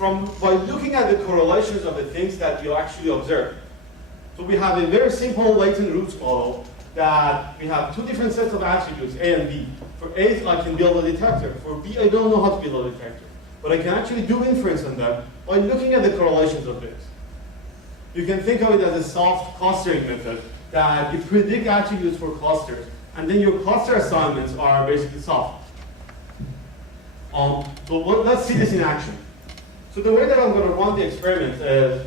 by looking at the correlations of the things that you actually observe. So we have a very simple latent roots model that we have two different sets of attributes, A and B. For A, I can build a detector. For B, I don't know how to build a detector. But I can actually do inference on them by looking at the correlations of this. You can think of it as a soft clustering method that you predict attributes for clusters, and then your cluster assignments are basically soft. Let's see this in action. So the way that I'm going to run the experiment is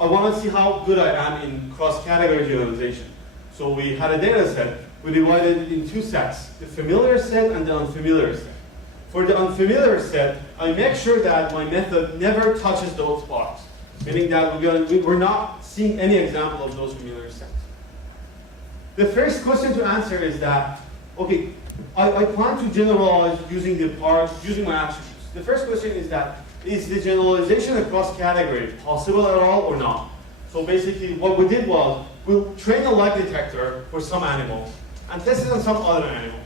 I want to see how good I am in cross-category generalization. So we had a data set. We divided it in two sets, the familiar set and the unfamiliar set. For the unfamiliar set, I make sure that my method never touches those parts, meaning that we're not seeing any example of those familiar sets. The first question to answer is that, okay, I plan to generalize using my attributes. The first question is that, is the generalization across category possible at all or not? So basically what we did was, we'll train a lie detector for some animals and test it on some other animals.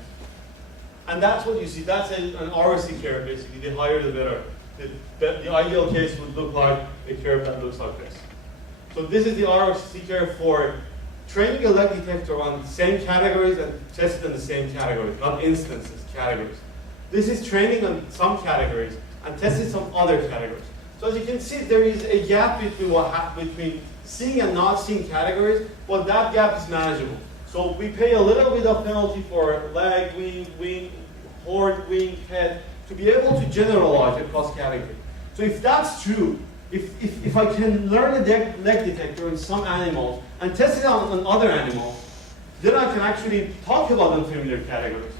And that's what you see. That's an ROC curve, basically. The higher, the better. The ideal case would look like a curve that looks like this. So this is the ROC curve for training a lie detector on the same categories and tested on the same categories, not instances, categories. This is training on some categories and testing some other categories. So as you can see, there is a gap between seeing and not seeing categories, but that gap is manageable. So we pay a little bit of penalty for leg, wing, horn, wing, head, to be able to generalize across category. So if that's true, if I can learn a leg detector in some animals and test it on other animals, then I can actually talk about unfamiliar categories.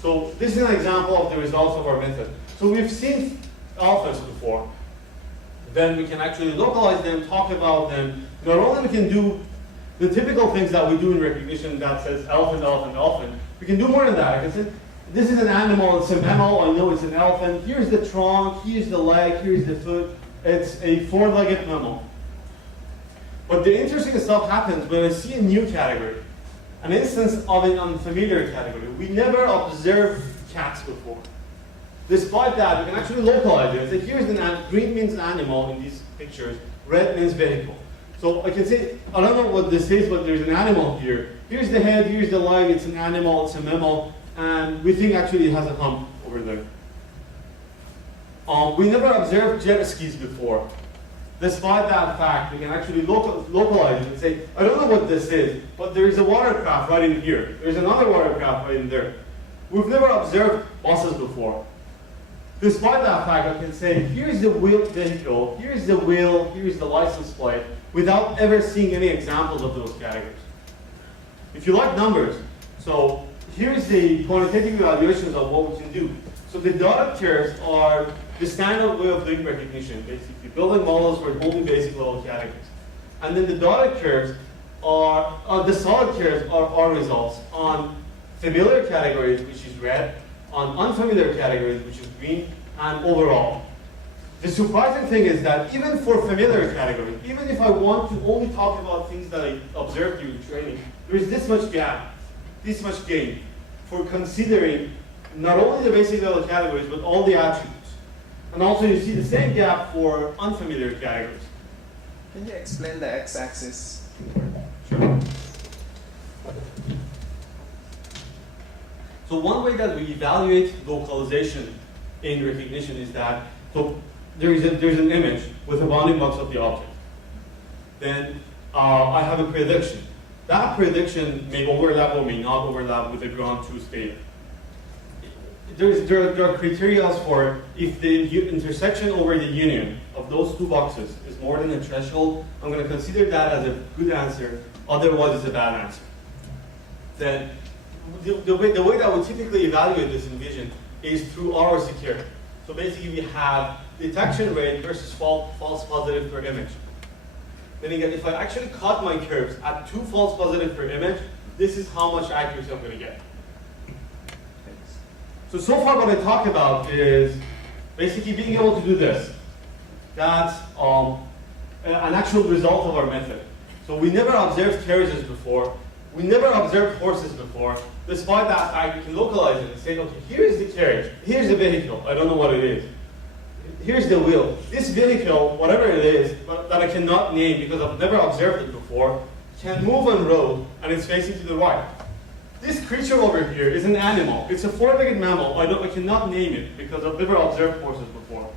So this is an example of the results of our method. So we've seen elephants before. Then we can actually localize them, talk about them. Not only we can do the typical things that we do in recognition that says elephant, elephant, elephant, we can do more than that. I can say, this is an animal, it's a mammal, I know it's an elephant. Here's the trunk, here's the leg, here's the foot. It's a four-legged mammal. But the interesting stuff happens when I see a new category, an instance of an unfamiliar category. We never observed cats before. Despite that, we can actually localize it. Say, here's green means animal in these pictures, red means vehicle. So I can say, I don't know what this is, but there's an animal here. Here's the head, here's the leg, it's an animal, it's a mammal, and we think actually it has a hump over there. We never observed jet skis before. Despite that fact, we can actually localize it and say, I don't know what this is, but there's a watercraft right in here. There's another watercraft right in there. We've never observed buses before. Despite that fact, I can say, here's the wheeled vehicle, here's the wheel, here's the license plate, without ever seeing any examples of those categories. If you like numbers, so here's the quantitative evaluations of what we can do. So the dotted curves are the standard way of doing recognition, basically building models for only basic level categories. And then the dotted curves are, the solid curves are our results on familiar categories, which is red, on unfamiliar categories, which is green, and overall. The surprising thing is that even for familiar categories, even if I want to only talk about things that I observed during training, there is this much gap, this much gain for considering not only the basic level categories, but all the attributes. And also you see the same gap for unfamiliar categories. Can you explain the x-axis? Sure. So one way that we evaluate localization in recognition is that, so there's an image with a bounding box of the object. Then I have a prediction. That prediction may overlap or may not overlap with the ground truth data. There are criteria for if the intersection over the union of those two boxes is more than a threshold, I'm going to consider that as a good answer, otherwise it's a bad answer. Then the way that we typically evaluate this in vision is through ROC curve. So basically we have detection rate versus false positive per image. Meaning that if I actually cut my curves at 2 false positive per image, this is how much accuracy I'm going to get. So far what I talked about is basically being able to do this. That's an actual result of our method. So we never observed carriages before. We never observed horses before. Despite that fact, we can localize it and say, okay, here is the carriage, here's the vehicle, I don't know what it is. here's the wheel. This vehicle, whatever it is, but that I cannot name because I've never observed it before, can move on road and it's facing to the right. This creature over here is an animal. It's a four-legged mammal. I cannot name it because I've never observed horses before.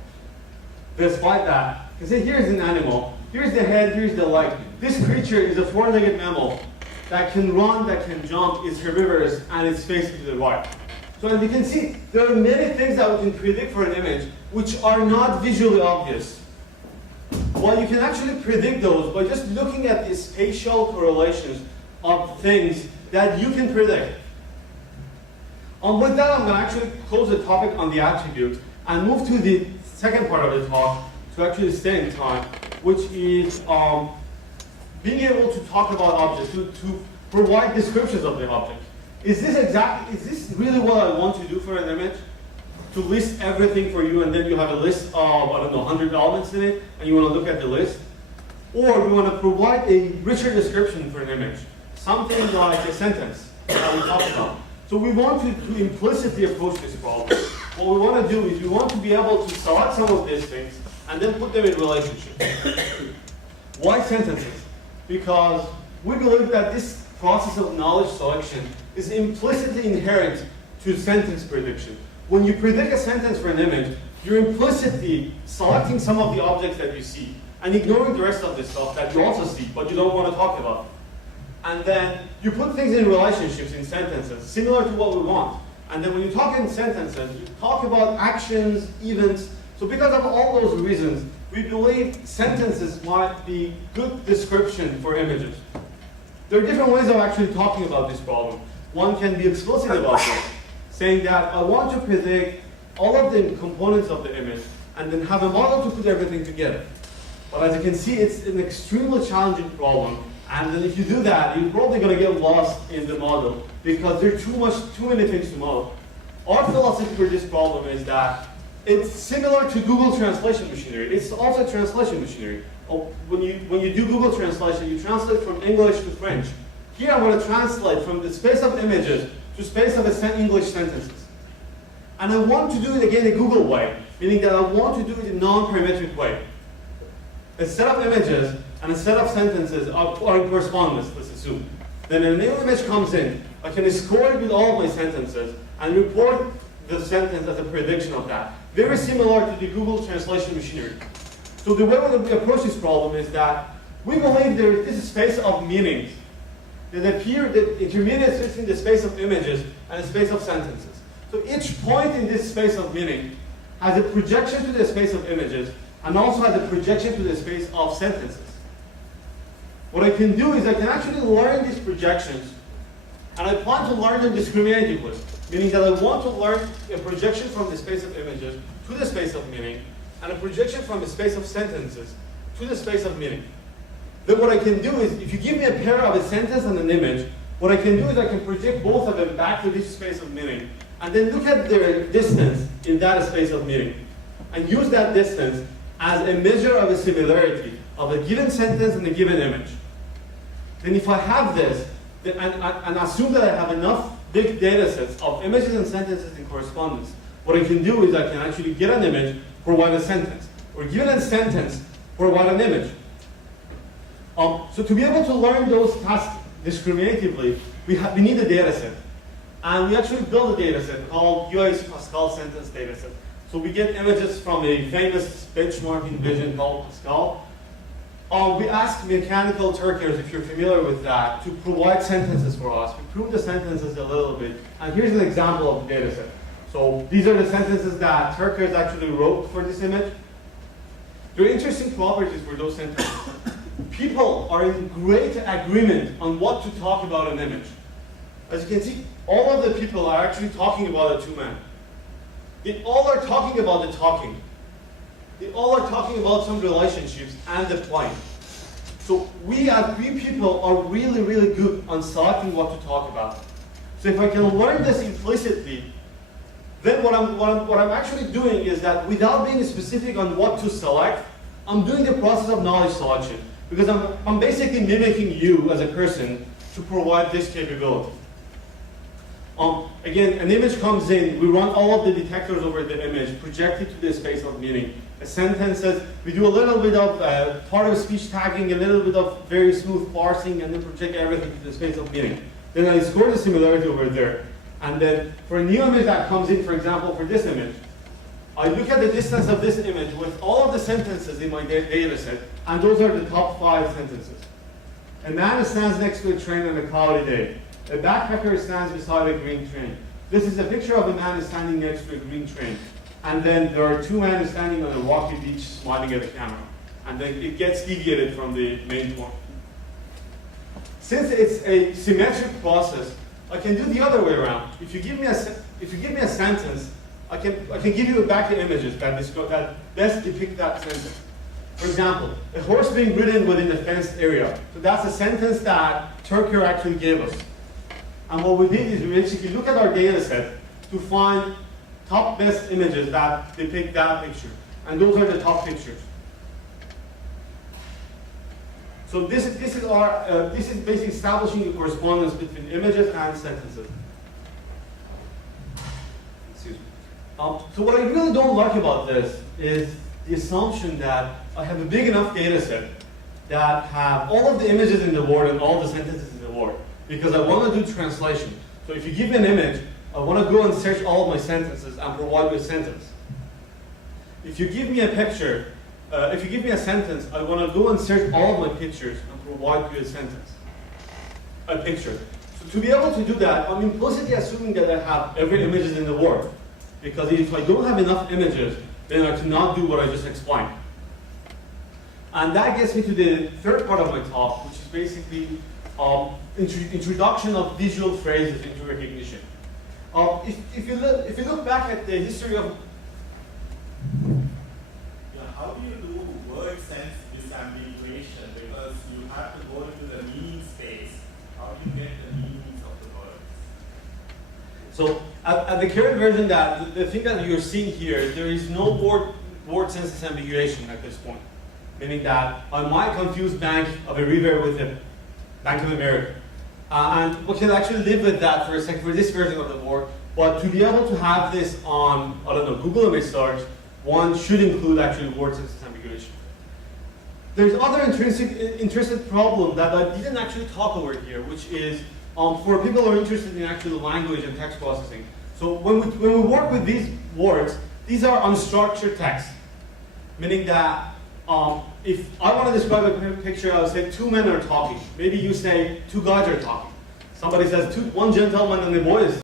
Despite that, you can say here's an animal. Here's the head, here's the leg. This creature is a four-legged mammal that can run, that can jump, is herbivorous, and it's facing to the right. So as you can see, there are many things that we can predict for an image which are not visually obvious. Well, you can actually predict those by just looking at the spatial correlations of things that you can predict. With that, I'm going to actually close the topic on the attribute and move to the second part of the talk to actually stay in time, which is being able to talk about objects, to provide descriptions of the object. Is this really what I want to do for an image? To list everything for you and then you have a list of, 100 elements in it and you want to look at the list? Or we want to provide a richer description for an image, something like a sentence that we talked about. So we want to implicitly approach this problem. What we want to do is we want to be able to select some of these things and then put them in relationships. Why sentences? Because we believe that this process of knowledge selection is implicitly inherent to sentence prediction. When you predict a sentence for an image, you're implicitly selecting some of the objects that you see and ignoring the rest of the stuff that you also see, but you don't want to talk about. And then you put things in relationships in sentences, similar to what we want. And then when you talk in sentences, you talk about actions, events. So because of all those reasons, we believe sentences might be good description for images. There are different ways of actually talking about this problem. One can be explicit about this, saying that I want to predict all of the components of the image and then have a model to put everything together. But as you can see, it's an extremely challenging problem. And then if you do that, you're probably going to get lost in the model because there are too many things to model. Our philosophy for this problem is that it's similar to Google translation machinery. It's also translation machinery. When you do Google translation, you translate from English to French. Here I'm going to translate from the space of images to space of English sentences. And I want to do it again a Google way, meaning that I want to do it in a non-parametric way. A set of images and a set of sentences are in correspondence, let's assume. Then a new image comes in. I can score it with all of my sentences and report the sentence as a prediction of that. Very similar to the Google translation machinery. So the way we approach this problem is that we believe there is this space of meanings that appear, that intermediate between the space of images and the space of sentences. So each point in this space of meaning has a projection to the space of images and also has a projection to the space of sentences. What I can do is I can actually learn these projections, and I plan to learn them discriminatively, meaning that I want to learn a projection from the space of images to the space of meaning, and a projection from the space of sentences to the space of meaning. Then what I can do is, if you give me a pair of a sentence and an image, what I can do is I can project both of them back to this space of meaning, and then look at their distance in that space of meaning, and use that distance as a measure of a similarity of a given sentence and a given image. Then if I have this, and assume that I have enough big data sets of images and sentences in correspondence, what I can do is I can actually get an image, provide a sentence, or given a sentence, provide an image. So to be able to learn those tasks discriminatively, we need a data set. And we actually build a data set called COSC sentence data set. So we get images from a famous benchmarking vision called Pascal. We ask mechanical Turkers, if you're familiar with that, to provide sentences for us. We prune the sentences a little bit. And here's an example of the data set. So these are the sentences that Turkers actually wrote for this image. There are interesting properties for those sentences. People are in great agreement on what to talk about an image. As you can see, all of the people are actually talking about the two men. They all are talking about the talking. They all are talking about some relationships and the playing. So we people are really, really good on selecting what to talk about. So if I can learn this implicitly, then what I'm actually doing is that without being specific on what to select, I'm doing the process of knowledge selection. Because I'm basically mimicking you as a person to provide this capability. Again, an image comes in, we run all of the detectors over the image, project it to the space of meaning, sentences. We do a little bit of part of speech tagging, a little bit of very smooth parsing, and then project everything to the space of meaning. Then I score the similarity over there. And then for a new image that comes in, for example, for this image, I look at the distance of this image with all of the sentences in my data set, and those are the top 5 sentences. A man stands next to a train on a cloudy day. A backpacker stands beside a green train. This is a picture of a man standing next to a green train. And then there are 2 men standing on a rocky beach smiling at the camera. And then it gets deviated from the main point. Since it's a symmetric process, I can do the other way around. If you give me a sentence, I can give you back the images that best depict that sentence. For example, a horse being ridden within the fenced area. So that's a sentence that Turkey actually gave us. And what we did is we basically look at our data set to find top best images that depict that picture. And those are the top pictures. So this is basically establishing the correspondence between images and sentences. Excuse me. So what I really don't like about this is the assumption that I have a big enough data set that have all of the images in the world and all the sentences in the world, because I want to do translation. So if you give me an image, I want to go and search all of my sentences and provide you a sentence. If you give me a picture, if you give me a sentence, I want to go and search all of my pictures and provide you a sentence, a picture. So to be able to do that, I'm implicitly assuming that I have every images in the world. Because if I don't have enough images, then I cannot do what I just explained. And that gets me to the third part of my talk, which is basically introduction of visual phrases into recognition. If you look back at the history of... Yeah, how do you do word sense disambiguation? Because you have to go into the meaning space. How do you get the meanings of the words? So at the current version, the thing that you're seeing here, there is no word sense disambiguation at this point. Meaning that I might confuse Bank of a River with a Bank of America. And we can actually live with that for a second, for this version of the word. But to be able to have this on, I don't know, Google image search, one should include actually word sense disambiguation. There's other intrinsic problem that I didn't actually talk over here, which is for people who are interested in actually language and text processing. So when we work with these words, these are unstructured text, meaning that if I want to describe a picture, I'll say 2 men are talking. Maybe you say 2 guys are talking. Somebody says one gentleman and a boy is